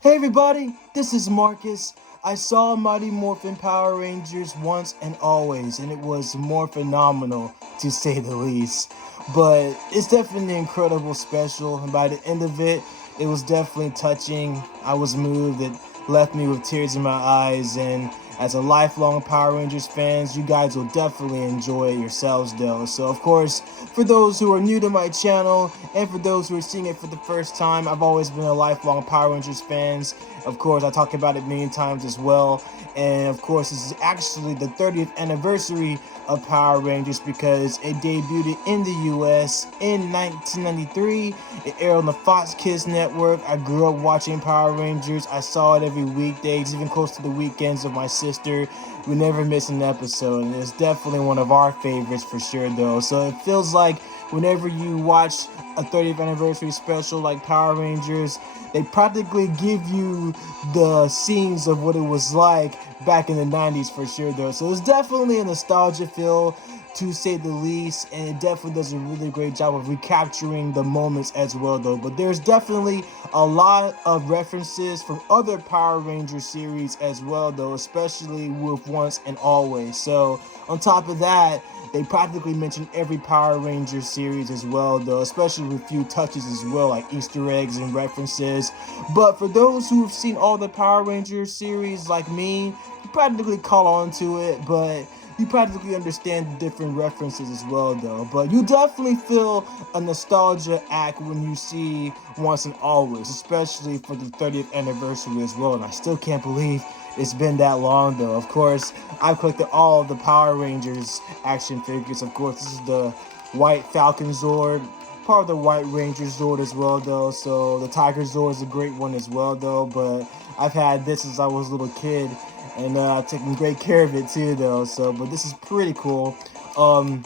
Hey everybody, this is Marcus. I saw Mighty Morphin Power Rangers once and always, and it was more phenomenal to say the least. But it's definitely an incredible special, and by the end of it, it was definitely touching. I was moved. It left me with tears in my eyes, and as a lifelong Power Rangers fans, you guys will definitely enjoy it yourselves though. So of course, for those who are new to my channel, and for those who are seeing it for the first time, I've always been a lifelong Power Rangers fans. Of course, I talk about it many times as well. And of course, this is actually the 30th anniversary of Power Rangers because it debuted in the US in 1993. It aired on the Fox Kids network. I grew up watching Power Rangers. I saw it every weekdays, even close to the weekends of my sister. We never miss an episode, and it's definitely one of our favorites for sure though. So it feels like whenever you watch a 30th anniversary special like Power Rangers, they practically give you the scenes of what it was like back in the 90s for sure though. So it's definitely a nostalgia feel to say the least, and it definitely does a really great job of recapturing the moments as well though. But there's definitely a lot of references from other Power Ranger series as well though, especially with Once and Always. So on top of that, they practically mention every Power Ranger series as well though, especially with a few touches as well, like Easter eggs and references. But for those who have seen all the Power Ranger series like me, you practically call on to it, but you practically understand the different references as well though. But you definitely feel a nostalgia act when you see Once and Always, especially for the 30th anniversary as well. And I still can't believe it's been that long though. Of course, I've collected all of the Power Rangers action figures. Of course, this is the White Falcon Zord, part of the White Ranger Zord as well though. So the Tiger Zord is a great one as well though. But I've had this since I was a little kid, and taking great care of it too though. So but this is pretty cool. um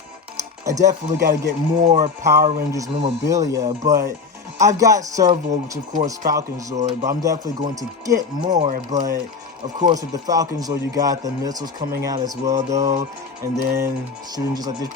I definitely got to get more Power Rangers memorabilia, but I've got several, which of course Falcon Zord, but I'm definitely going to get more. But of course with the Falcon Zord, you got the missiles coming out as well though, and then shooting just like this,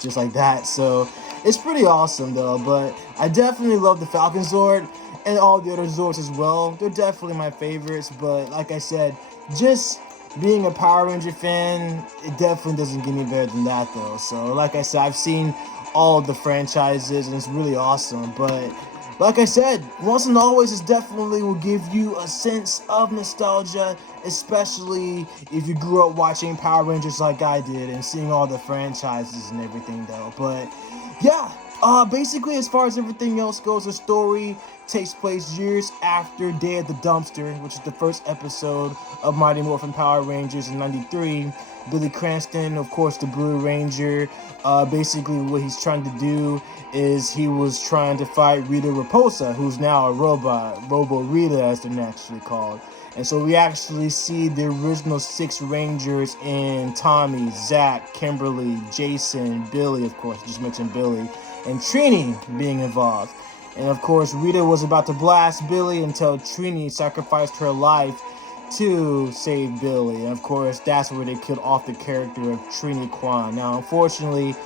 just like that. So it's pretty awesome though. But I definitely love the Falcon Zord and all the other Zords as well. They're definitely my favorites. But like I said, just being a Power Ranger fan, it definitely doesn't get any better than that though. So like I said, I've seen all of the franchises and it's really awesome. But like I said, Once and Always is definitely will give you a sense of nostalgia, especially if you grew up watching Power Rangers like I did and seeing all the franchises and everything though. But yeah, basically as far as everything else goes, the story takes place years after Day of the Dumpster, which is the first episode of Mighty Morphin Power Rangers in '93. Billy Cranston, of course, the Blue Ranger. Basically, what he's trying to do is he was trying to fight Rita Repulsa, who's now a robot, Robo Rita, as they're naturally called. And so we actually see the original six Rangers in Tommy, Zach, Kimberly, Jason, Billy, of course, just mentioned Billy, and Trini being involved. And of course, Rita was about to blast Billy until Trini sacrificed her life to save Billy. And of course, that's where they killed off the character of Trini Kwan. Now, unfortunately,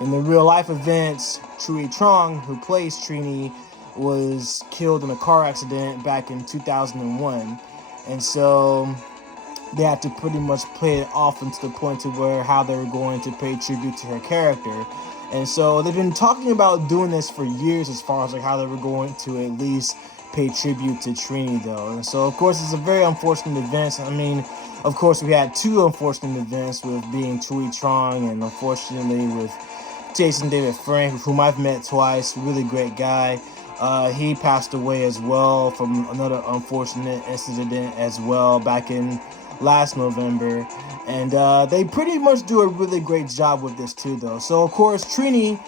in the real life events, Chui Trong, who plays Trini, was killed in a car accident back in 2001. And so they had to pretty much play it off into the point to where how they were going to pay tribute to her character. And so they've been talking about doing this for years as far as like how they were going to at least pay tribute to Trini though. And so of course it's a very unfortunate event. I mean, of course we had two unfortunate events with being Tui Trong and unfortunately with Jason David Frank, whom I've met twice, really great guy. He passed away as well from another unfortunate incident as well back in last November. And they pretty much do a really great job with this too though. So of course Trini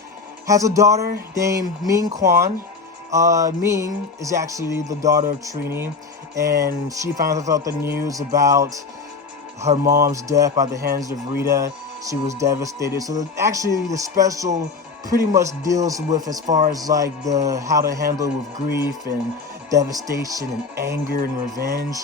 has a daughter named Ming Kwan. Ming is actually the daughter of Trini, and she found out the news about her mom's death by the hands of Rita. She was devastated. So actually the special pretty much deals with as far as like the how to handle with grief and devastation and anger and revenge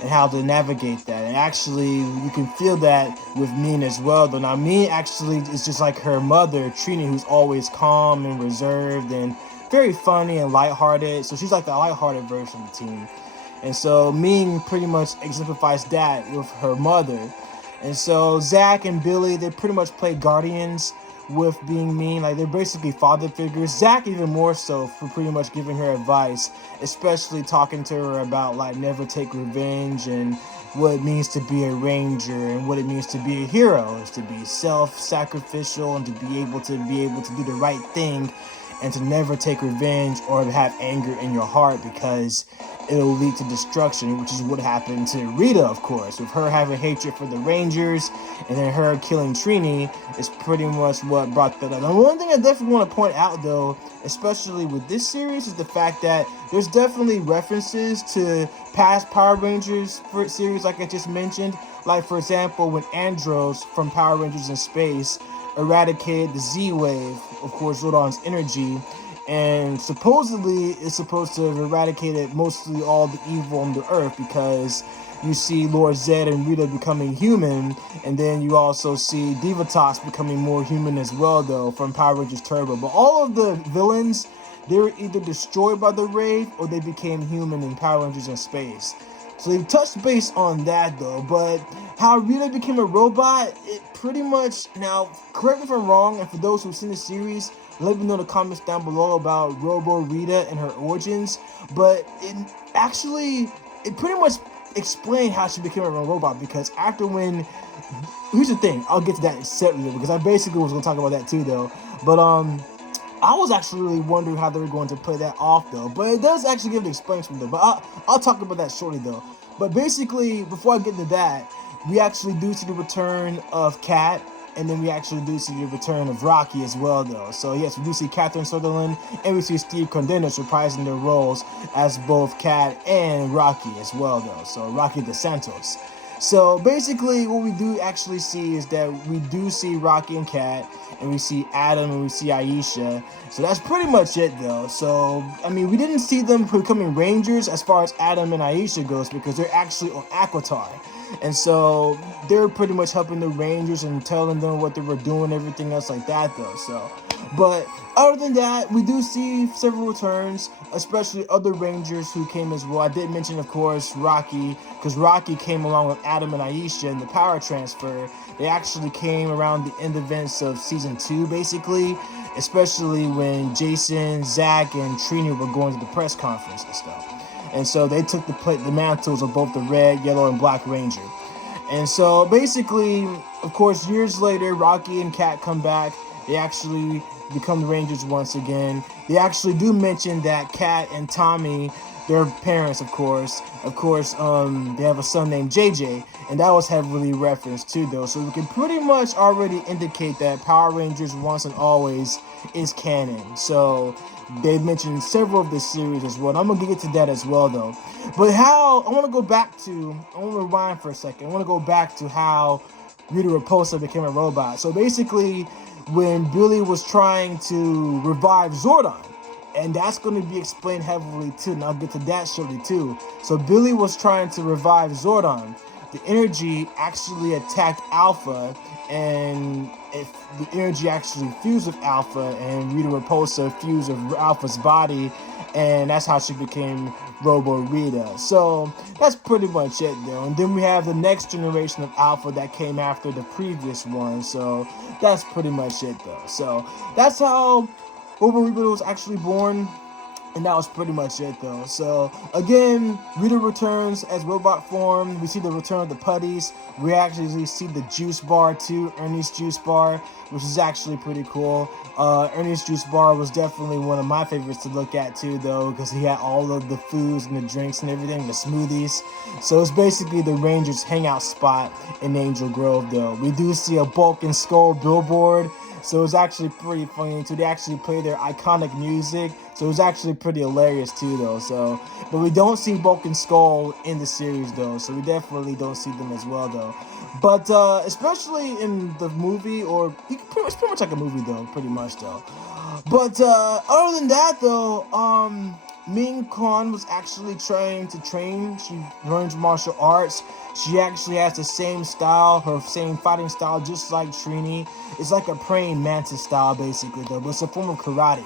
and how to navigate that. And actually you can feel that with Min as well though. Now Min actually is just like her mother Trini, who's always calm and reserved and very funny and lighthearted. So she's like the lighthearted version of the team. And so Ming pretty much exemplifies that with her mother. And so Zach and Billy, they pretty much play guardians with being mean. Like, they're basically father figures. Zach even more so for pretty much giving her advice, especially talking to her about like never take revenge and what it means to be a ranger and what it means to be a hero, is to be self-sacrificial and to be able to do the right thing and to never take revenge or have anger in your heart, because it'll lead to destruction, which is what happened to Rita, of course, with her having hatred for the Rangers and then her killing Trini is pretty much what brought that up. And one thing I definitely want to point out, though, especially with this series, is the fact that there's definitely references to past Power Rangers series, like I just mentioned. Like, for example, when Andros from Power Rangers in Space eradicated the Z-Wave, of course, Zordon's energy, and supposedly it's supposed to have eradicated mostly all the evil on the Earth, because you see Lord Zed and Rita becoming human, and then you also see Divatox becoming more human as well, though, from Power Rangers Turbo. But all of the villains, they were either destroyed by the Rave or they became human in Power Rangers in Space. So they touched base on that, though. But how Rita became a robot, it pretty much... Now, correct me if I'm wrong, and for those who've seen the series, let me know in the comments down below about Robo Rita and her origins. But it pretty much explained how she became a robot, because after when... Here's the thing, I'll get to that separately, because I basically was going to talk about that too, though. But, I was actually really wondering how they were going to play that off, though. But it does actually give an explanation, though. But I'll talk about that shortly, though. But basically, before I get into that, we actually do see the return of Kat, and then we actually do see the return of Rocky as well, though. So yes, we do see Catherine Sutherland, and we see Steve Condenas reprising their roles as both Kat and Rocky as well, though. So Rocky DeSantos. So basically, what we do actually see is that we do see Rocky and Kat, and we see Adam, and we see Aisha. So that's pretty much it, though. So, I mean, we didn't see them becoming Rangers as far as Adam and Aisha goes, because they're actually on Aquitar. And so they're pretty much helping the Rangers and telling them what they were doing, everything else like that, though. So, but other than that, we do see several returns, especially other Rangers who came as well. I did mention, of course, Rocky, because Rocky came along with Adam and Aisha in the power transfer. They actually came around the end events of season 2, basically, especially when Jason, Zach, and Trini were going to the press conference and stuff. And so they took the mantles of both the red, yellow, and black Ranger. And so basically, of course, years later, Rocky and Kat come back. They actually become the Rangers once again. They actually do mention that Kat and Tommy, their parents, of course, they have a son named JJ, and that was heavily referenced too, though. So we can pretty much already indicate that Power Rangers Once and Always is canon. So they mentioned several of the series as well, and I'm gonna get to that as well, though. But I want to rewind for a second. I want to go back to how Rita Repulsa became a robot. So basically, when Billy was trying to revive Zordon, and that's going to be explained heavily too, and I'll get to that shortly too. So Billy was trying to revive Zordon. The energy actually attacked Alpha, and the energy actually fused with Alpha, and Rita Repulsa fused with Alpha's body, and that's how she became Robo Rita. So that's pretty much it, though. And then we have the next generation of Alpha that came after the previous one. So that's pretty much it, though. So that's how Robo Rita was actually born, and that was pretty much it, though. So again, Rita returns as robot form. We see the return of the putties. We actually see the juice bar too, Ernie's juice bar, which is actually pretty cool. Ernie's juice bar was definitely one of my favorites to look at too, though, because he had all of the foods and the drinks and everything, the smoothies. So it's basically the Rangers' hangout spot in Angel Grove, though. We do see a Bulk and Skull billboard. So it's actually pretty funny too. They actually play their iconic music, so it's actually pretty hilarious too, though. So, but we don't see Bulk and Skull in the series, though. So we definitely don't see them as well, though. But especially in the movie, or it's pretty much like a movie, though, pretty much, though. But other than that, though, Ming Kwan was actually trying to train. She learns martial arts. She actually has the same style, her same fighting style, just like Trini. It's like a praying mantis style, basically, though, but it's a form of karate.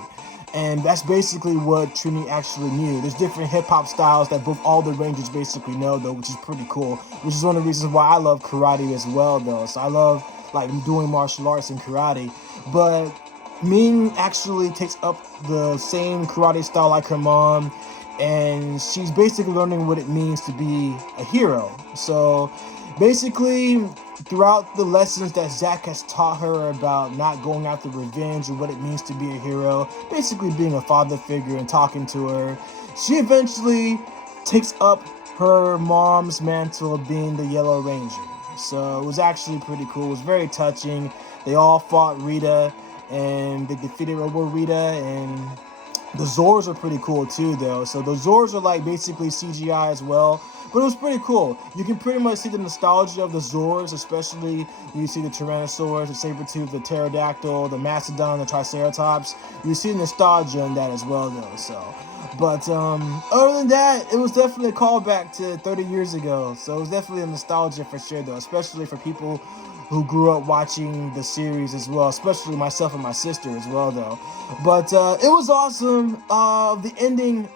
And that's basically what Trini actually knew. There's different hip-hop styles that all the Rangers basically know, though, which is pretty cool. Which is one of the reasons why I love karate as well, though. So I love, like, doing martial arts and karate. But Min actually takes up the same karate style like her mom. And she's basically learning what it means to be a hero. So basically, throughout the lessons that Zack has taught her about not going after revenge or what it means to be a hero, basically being a father figure and talking to her, she eventually takes up her mom's mantle of being the Yellow Ranger. So it was actually pretty cool. It was very touching. They all fought Rita, and they defeated Robo Rita, and the Zors are pretty cool too, though. So the Zors are like basically CGI as well. But it was pretty cool. You can pretty much see the nostalgia of the Zors, especially when you see the Tyrannosaurus, the Sabertooth, the Pterodactyl, the Mastodon, the Triceratops. You see the nostalgia in that as well, though. So, but other than that, it was definitely a callback to 30 years ago. So it was definitely a nostalgia for sure, though, especially for people who grew up watching the series as well, especially myself and my sister as well, though. But it was awesome. The ending,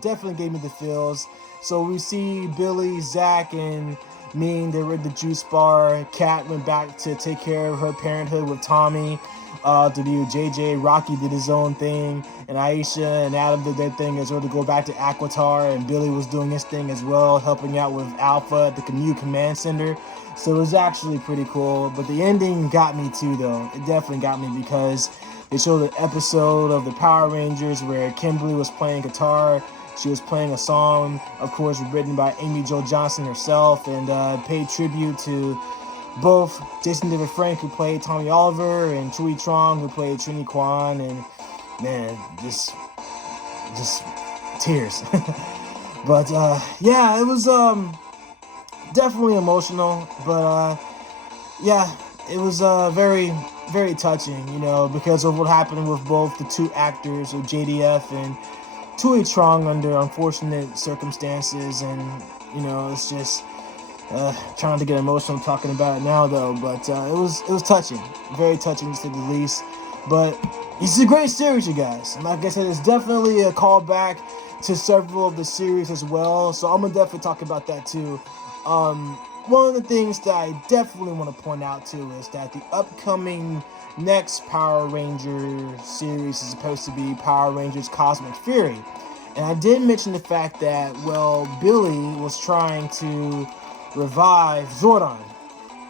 definitely gave me the feels. So we see Billy, Zack, and Min, they were at the juice bar. Kat went back to take care of her parenthood with Tommy. To do JJ, Rocky did his own thing, and Aisha and Adam did their thing as well to go back to Aquitar, and Billy was doing his thing as well, helping out with Alpha at the new command center. So it was actually pretty cool. But the ending got me too, though. It definitely got me because they showed an episode of the Power Rangers where Kimberly was playing guitar. She was playing a song, of course, written by Amy Jo Johnson herself, and paid tribute to both Jason David Frank, who played Tommy Oliver, and Chui Trong, who played Trini Kwan, and man, just tears. But yeah, it was definitely emotional, but yeah, it was very, very touching, you know, because of what happened with both the two actors, of JDF and Tui Trong, under unfortunate circumstances, and you know, it's just trying to get emotional talking about it now, though. But it was touching, very touching to say the least. But it's a great series, you guys. And like I said, it's definitely a callback to several of the series as well. So I'm gonna definitely talk about that too. One of the things that I definitely want to point out too is that the upcoming next Power Ranger series is supposed to be Power Rangers Cosmic Fury. And I did mention the fact that, well, Billy was trying to revive Zordon.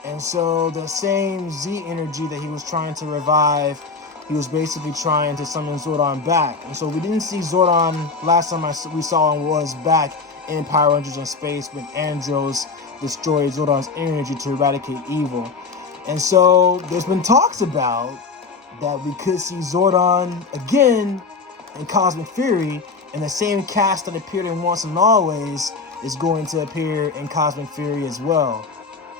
And so the same Z energy that he was trying to revive, he was basically trying to summon Zordon back. And so we didn't see Zordon, last time we saw him was back in Power Rangers in Space when Andros destroyed Zordon's energy to eradicate evil. And so there's been talks about that we could see Zordon again in Cosmic Fury, and the same cast that appeared in Once and Always is going to appear in Cosmic Fury as well.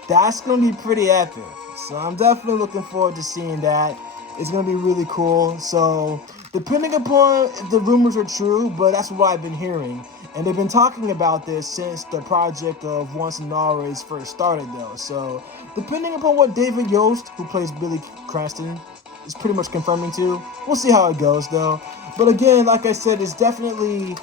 That's going to be pretty epic. So I'm definitely looking forward to seeing that. It's going to be really cool. So depending upon if the rumors are true, but that's what I've been hearing. And they've been talking about this since the project of Once and Always first started, though. So depending upon what David Yost, who plays Billy Cranston, is pretty much confirming to, we'll see how it goes, though. But again, like I said, it's definitely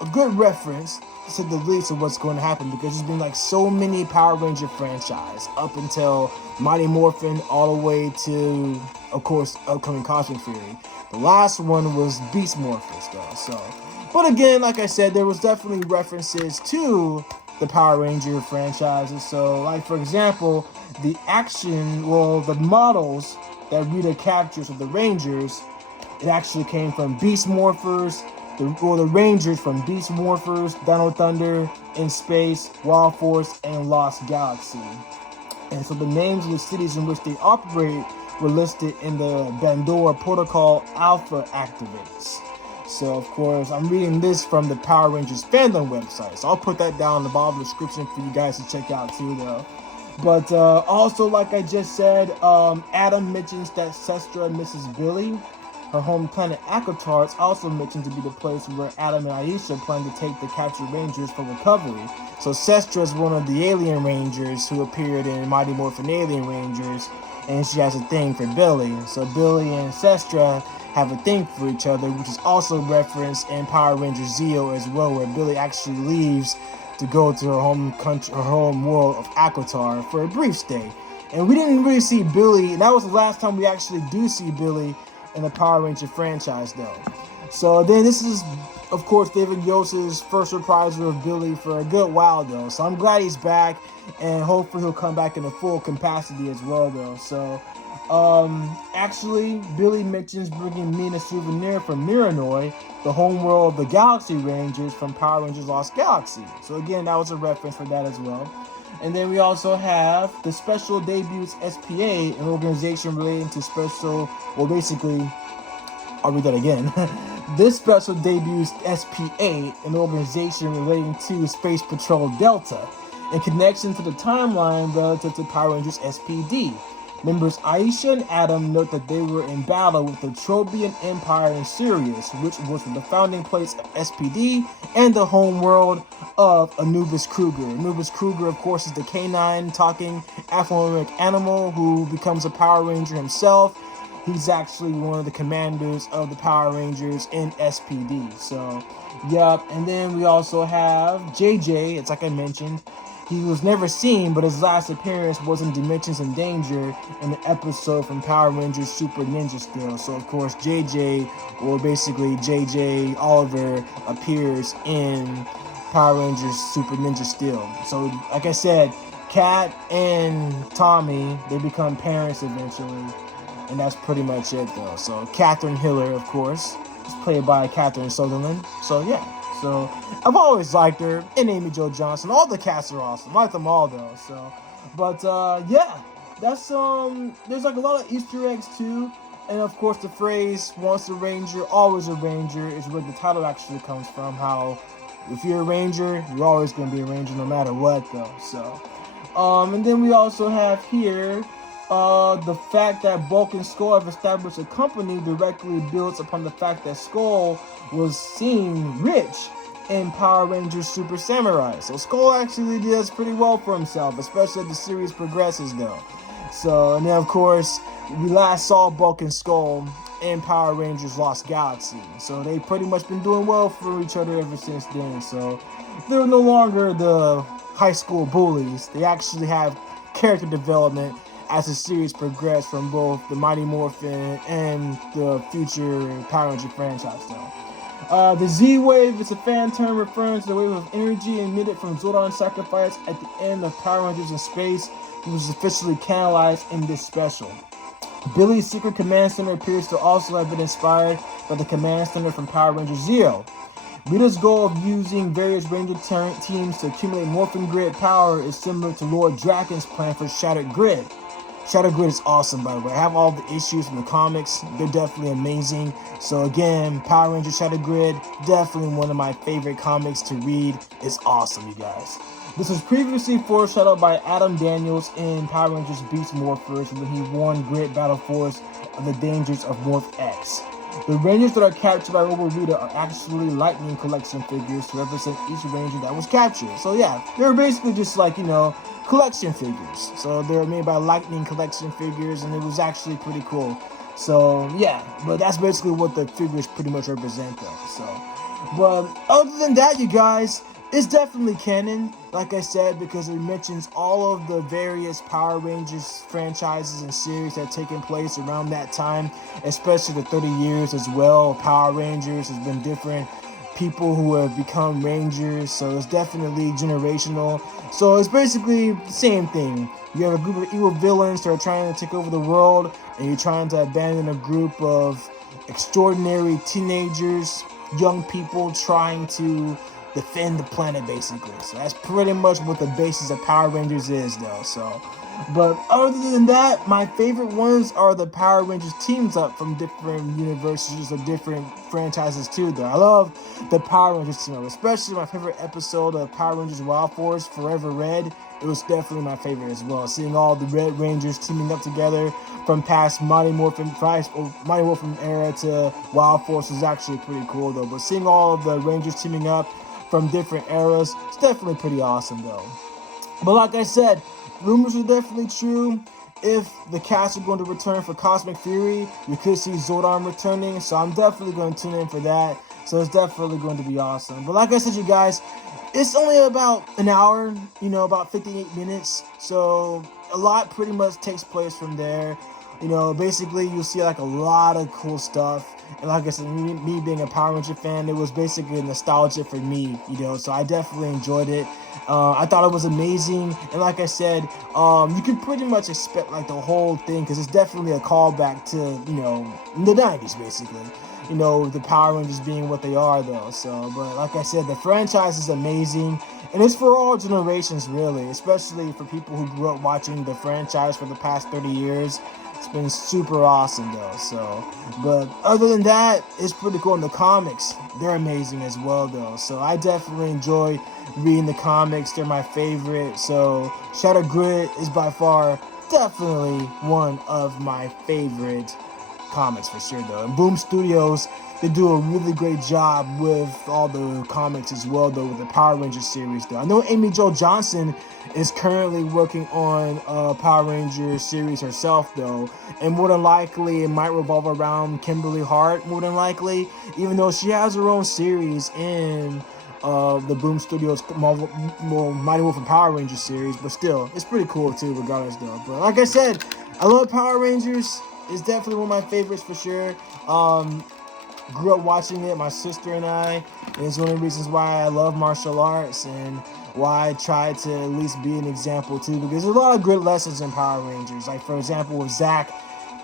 a good reference, to say the least, of what's going to happen, because there's been like so many Power Ranger franchise up until Mighty Morphin, all the way to, of course, upcoming Cosmic Fury. The last one was Beast Morphers, though. So, but again, like I said, there was definitely references to the Power Ranger franchises. So, like for example, the models that Rita captures of the Rangers, it actually came from Beast Morphers. The Rangers from Beast Morphers, Dino Thunder, In Space, Wild Force, and Lost Galaxy. And so the names of the cities in which they operate were listed in the Bandora Protocol Alpha activates. So, of course, I'm reading this from the Power Rangers fandom website. So I'll put that down in the bottom of the description for you guys to check out too, though. But also, like I just said, Adam mentions that Sestra misses Billy. Her home planet Aquitar is also mentioned to be the place where Adam and Aisha plan to take the captured Rangers for recovery. So Sestra is one of the alien Rangers who appeared in Mighty Morphin Alien Rangers, and she has a thing for Billy. So Billy and Sestra have a thing for each other, which is also referenced in Power Rangers Zeo as well, where Billy actually leaves to go to her home country, her home world of Aquitar for a brief stay. And we didn't really see Billy, and that was the last time we actually do see Billy in the Power Ranger franchise, though. So then this is, of course, David Yosta's first reprisal of Billy for a good while, though. So I'm glad he's back, and hopefully he'll come back in a full capacity as well, though. So, actually, Billy mentions bringing me a souvenir from Miranoi, the homeworld of the Galaxy Rangers from Power Rangers Lost Galaxy. So again, that was a reference for that as well. And then we also have the Special Debuts SPA, an organization relating to special, well, basically, I'll read that again. This Special Debuts SPA, an organization relating to Space Patrol Delta, in connection to the timeline relative to Power Rangers SPD. Members Aisha and Adam note that they were in battle with the Trobian Empire in Sirius, which was the founding place of SPD and the homeworld of Anubis Kruger. Anubis Kruger, of course, is the canine talking Afro-American animal who becomes a Power Ranger himself. He's actually one of the commanders of the Power Rangers in SPD. So, yep. And then we also have JJ. It's like I mentioned. He was never seen, but his last appearance was in Dimensions in Danger in the episode from Power Rangers Super Ninja Steel. So, of course, JJ, or basically JJ Oliver, appears in Power Rangers Super Ninja Steel. So, like I said, Kat and Tommy, they become parents eventually. And that's pretty much it, though. So, Catherine Hiller, of course, is played by Catherine Sutherland. So, yeah. So, I've always liked her, and Amy Jo Johnson. All the cast are awesome. I like them all, though. So, but, yeah. That's, there's like a lot of Easter eggs, too. And, of course, the phrase, once a Ranger, always a Ranger, is where the title actually comes from. How, if you're a Ranger, you're always going to be a Ranger no matter what, though. So, and then we also have here, the fact that Bulk and Skull have established a company directly builds upon the fact that Skull was seen rich in Power Rangers Super Samurai. So Skull actually does pretty well for himself, especially as the series progresses, though. So, and then of course, we last saw Bulk and Skull in Power Rangers Lost Galaxy. So they pretty much been doing well for each other ever since then. So they're no longer the high school bullies. They actually have character development as the series progressed from both the Mighty Morphin and the future Power Ranger franchise, though. The Z-Wave is a fan term referring to the wave of energy emitted from Zordon's sacrifice at the end of Power Rangers in Space, which was officially canonized in this special. Billy's secret command center appears to also have been inspired by the command center from Power Rangers Zeo. Rita's goal of using various Ranger teams to accumulate Morphin Grid power is similar to Lord Draken's plan for Shattered Grid. Shattered Grid is awesome, by the way. I have all the issues from the comics. They're definitely amazing. So again, Power Rangers Shattered Grid, definitely one of my favorite comics to read. It's awesome, you guys. This was previously foreshadowed by Adam Daniels in Power Rangers Beast Morphers when he warned Grid Battle Force of the dangers of Morph X. The Rangers that are captured by Robo Rita are actually Lightning Collection figures to represent each Ranger that was captured. So yeah, they're basically just like, collection figures. So they're made by Lightning Collection figures, and it was actually pretty cool. So yeah, but that's basically what the figures pretty much represent, though. So, but other than that, you guys, it's definitely canon, like I said, because it mentions all of the various Power Rangers franchises and series that have taken place around that time, especially the 30 years as well. Power Rangers has been different people who have become Rangers, so it's definitely generational. So it's basically the same thing. You have a group of evil villains that are trying to take over the world, and you're trying to abandon a group of extraordinary teenagers, young people trying to defend the planet, basically. So that's pretty much what the basis of Power Rangers is, though. So, but other than that, my favorite ones are the Power Rangers teams up from different universes or different franchises too, though. I love the Power Rangers team up, especially my favorite episode of Power Rangers Wild Force, Forever Red. It was definitely my favorite as well. Seeing all the Red Rangers teaming up together from past Mighty Morphin era to Wild Force is actually pretty cool, though. But seeing all of the Rangers teaming up from different eras, it's definitely pretty awesome, though. But like I said, rumors are definitely true, if the cast are going to return for Cosmic Fury, we could see Zordon returning. So I'm definitely going to tune in for that. So it's definitely going to be awesome. But like I said, you guys, it's only about an hour, about 58 minutes. So a lot pretty much takes place from there. Basically you'll see like a lot of cool stuff. And like I said, me being a Power Ranger fan, it was basically nostalgia for me, so I definitely enjoyed it. I thought it was amazing. And like I said, you can pretty much expect like the whole thing, because it's definitely a callback to, the 90s, basically. The Power Rangers being what they are, though. So, but like I said, the franchise is amazing. And it's for all generations, really, especially for people who grew up watching the franchise for the past 30 years. It's been super awesome, though. So, but other than that, it's pretty cool. In the comics, they're amazing as well, though. So I definitely enjoy reading the comics. They're my favorite. So Shattered Grid is by far definitely one of my favorite comics for sure, though. And Boom Studios, they do a really great job with all the comics as well, though, with the Power Rangers series, though. I know Amy Jo Johnson is currently working on a Power Rangers series herself, though, and more than likely it might revolve around Kimberly Hart, more than likely, even though she has her own series in the Boom Studios Mighty Morphin Power Rangers series, but still, it's pretty cool too, regardless, though. But like I said, I love Power Rangers. It's definitely one of my favorites for sure. Grew up watching it, my sister and I. And it's one of the reasons why I love martial arts and why I try to at least be an example too, because there's a lot of good lessons in Power Rangers. Like, for example, with Zach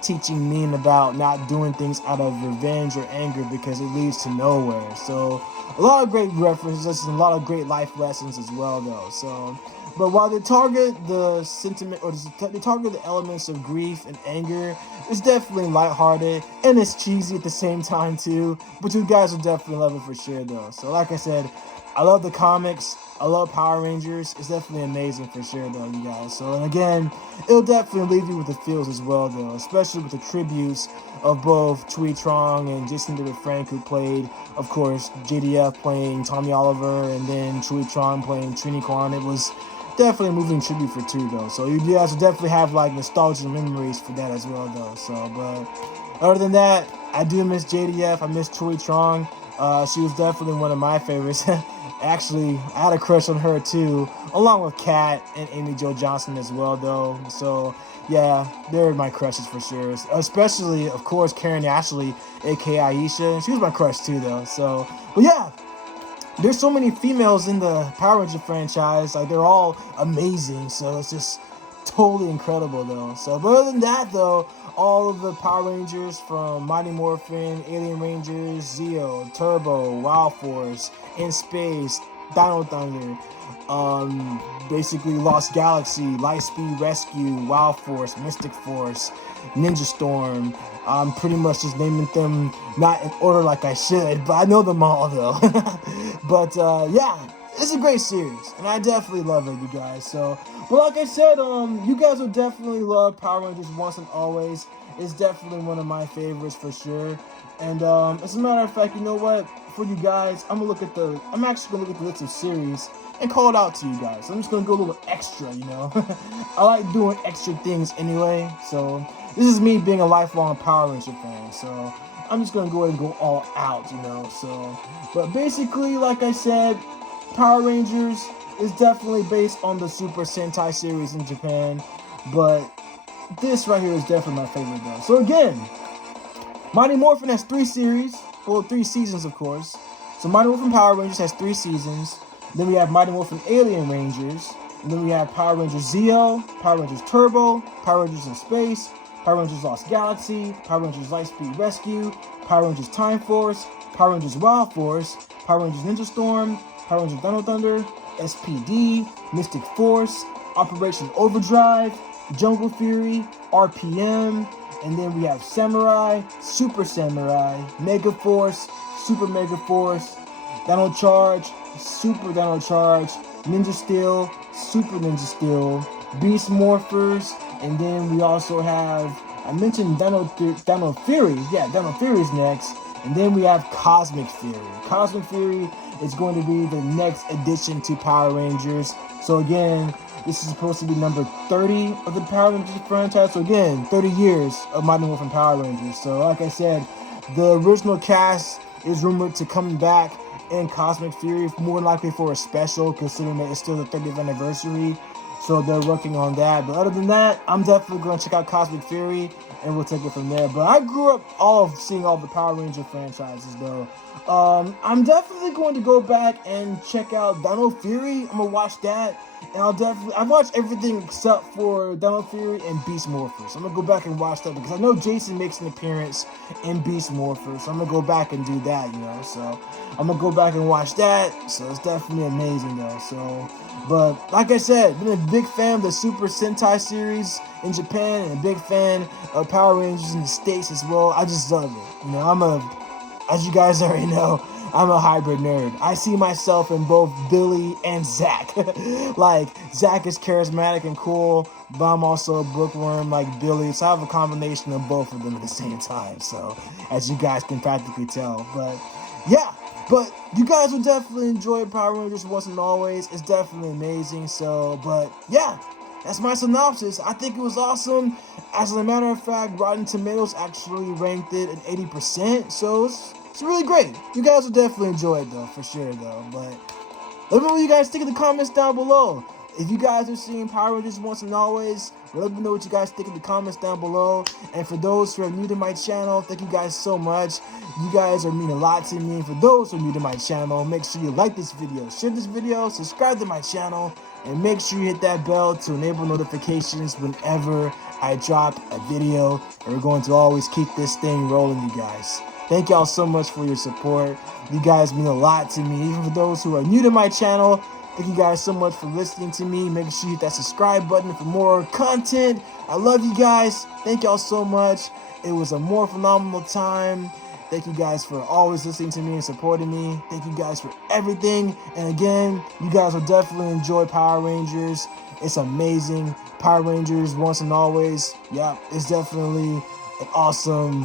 teaching me about not doing things out of revenge or anger because it leads to nowhere. So a lot of great references and a lot of great life lessons as well, though. So, but while they target the sentiment, or they target the elements of grief and anger, it's definitely lighthearted and it's cheesy at the same time too. But you guys will definitely love it for sure, though. So like I said, I love the comics. I love Power Rangers. It's definitely amazing for sure, though, you guys. So, and again, it'll definitely leave you with the feels as well, though, especially with the tributes of both Trong and Jason DeFrank, who played, of course, JDF playing Tommy Oliver, and then Trong playing Trini Kwan. It was definitely a moving tribute for two, though. So you guys will definitely have like nostalgia memories for that as well, though. So, but other than that, I do miss JDF. I miss Trong. She was definitely one of my favorites. Actually, I had a crush on her too, along with Kat and Amy Jo Johnson as well, though. So yeah, they're my crushes for sure. Especially, of course, Karen Ashley, aka Aisha. She was my crush too, though. So, but yeah. There's so many females in the Power Ranger franchise. Like, they're all amazing. So it's just totally incredible, though. So, but other than that, though, all of the Power Rangers from Mighty Morphin, Alien Rangers, Zeo, Turbo, Wild Force, In Space, Dino Thunder, basically Lost Galaxy, Lightspeed Rescue, Wild Force, Mystic Force, Ninja Storm. I'm pretty much just naming them not in order like I should, but I know them all, though. But yeah, it's a great series, and I definitely love it, you guys. So, but like I said, you guys will definitely love Power Rangers Once and Always. It's definitely one of my favorites for sure. And as a matter of fact, you know what? For you guys, I'm actually gonna look at the list of series and call it out to you guys. I'm just gonna go a little extra, I like doing extra things anyway. So this is me being a lifelong Power Ranger fan. So I'm just gonna go ahead and go all out, So, but basically, like I said, Power Rangers is definitely based on the Super Sentai series in Japan, but this right here is definitely my favorite, though. So again, Mighty Morphin has 3 series, well, 3 seasons, of course. So Mighty Morphin Power Rangers has 3 seasons. Then we have Mighty Morphin Alien Rangers. And then we have Power Rangers Zeo, Power Rangers Turbo, Power Rangers in Space, Power Rangers Lost Galaxy, Power Rangers Lightspeed Rescue, Power Rangers Time Force, Power Rangers Wild Force, Power Rangers Ninja Storm, Power Rangers Dino Thunder, SPD, Mystic Force, Operation Overdrive, Jungle Fury, RPM, and then we have Samurai, Super Samurai, Mega Force, Super Mega Force, Dino Charge, Super Dino Charge, Ninja Steel, Super Ninja Steel, Beast Morphers, and then we also have, I mentioned Dino Fury. Yeah, Dino Fury's next. And then we have Cosmic Fury. Cosmic Fury is going to be the next addition to Power Rangers. So again, This is supposed to be number 30 of the Power Rangers franchise. So again, 30 years of Mighty Morphin Power Rangers. So like I said, the original cast is rumored to come back in Cosmic Fury, more likely for a special, considering that it's still the 30th anniversary. So they're working on that. But other than that, I'm definitely going to check out Cosmic Fury, and we'll take it from there. But I grew up seeing all the Power Ranger franchises, though. I'm definitely going to go back and check out Dino Fury. I'm going to watch that. And I've watched everything except for Dino Fury and Beast Morpher. So I'm going to go back and watch that, because I know Jason makes an appearance in Beast Morpher. So I'm going to go back and do that, you know. So I'm going to go back and watch that. So it's definitely amazing, though. So, but like I said, been a big fan of the Super Sentai series in Japan, and a big fan of Power Rangers in the States as well. I just love it. You know, as you guys already know, I'm a hybrid nerd. I see myself in both Billy and Zach. Like, Zach is charismatic and cool, but I'm also a bookworm like Billy. So I have a combination of both of them at the same time. So, as you guys can practically tell. But, yeah. But you guys will definitely enjoy Power Rangers Once and Always. It's definitely amazing. So, but, yeah. That's my synopsis. I think it was awesome. As a matter of fact, Rotten Tomatoes actually ranked it at 80%. So it's really great. You guys will definitely enjoy it, though, for sure, though. But let me know what you guys think in the comments down below. If you guys are seeing Power Rangers Once and Always, let me know what you guys think in the comments down below. And for those who are new to my channel, thank you guys so much. You guys are mean a lot to me. And for those who are new to my channel, make sure you like this video, share this video, subscribe to my channel, and make sure you hit that bell to enable notifications whenever I drop a video. And we're going to always keep this thing rolling, you guys. Thank y'all so much for your support. You guys mean a lot to me. Even for those who are new to my channel, thank you guys so much for listening to me. Make sure you hit that subscribe button for more content. I love you guys. Thank y'all so much. It was a more phenomenal time. Thank you guys for always listening to me and supporting me. Thank you guys for everything. And again, you guys will definitely enjoy Power Rangers. It's amazing. Power Rangers Once and Always. Yeah, it's definitely an awesome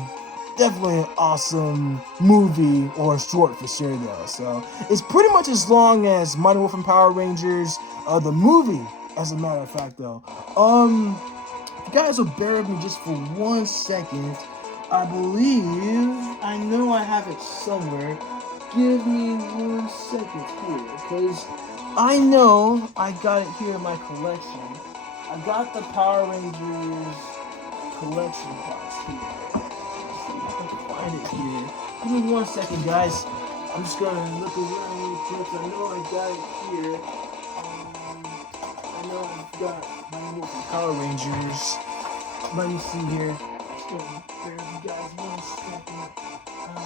movie, or short for sure, though. So it's pretty much as long as Mighty Morphin Power Rangers, the movie, as a matter of fact, though. If you guys will bear with me just for 1 second. I know I have it somewhere. Give me 1 second here, because I know I got it here in my collection. I got the Power Rangers collection box here. Let's see if I can find it here. Give me 1 second, guys. I'm just gonna look around really quick. I know I got it here. I know I've got my Morphin Power Rangers. Let me see here. Bear with you guys 1 second.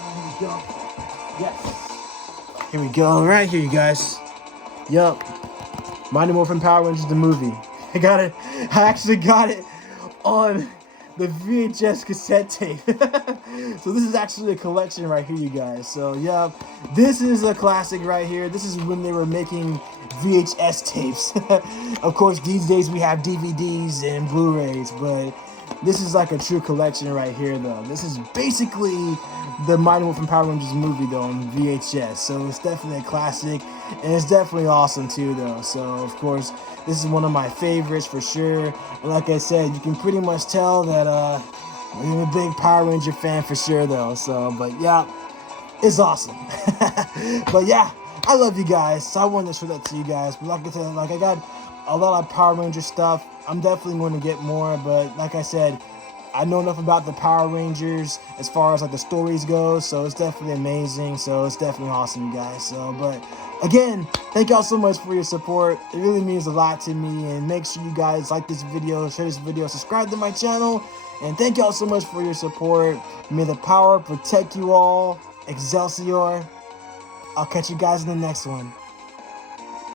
Here we go. Yes. Here we go. Right here, you guys. Yup. Mighty Morphin Power Rangers, the movie. I got it. I actually got it on the VHS cassette tape. So this is actually a collection right here, you guys. So, yeah. This is a classic right here. This is when they were making VHS tapes. Of course, these days we have DVDs and Blu-rays, but this is like a true collection right here, though. This is basically the Mighty Morphin Power Rangers movie, though, on VHS. So it's definitely a classic, and it's definitely awesome, too, though. So, of course, this is one of my favorites for sure. And like I said, you can pretty much tell that I'm a big Power Ranger fan for sure, though. So, but yeah, it's awesome. But yeah, I love you guys. So I wanted to show that to you guys. But like I said, I got a lot of Power Ranger stuff. I'm definitely going to get more, but like I said, I know enough about the Power Rangers as far as the stories go, so it's definitely amazing. So it's definitely awesome, you guys. So, but again, thank y'all so much for your support. It really means a lot to me, and make sure you guys like this video, share this video, subscribe to my channel, and thank y'all so much for your support. May the power protect you all. Excelsior. I'll catch you guys in the next one.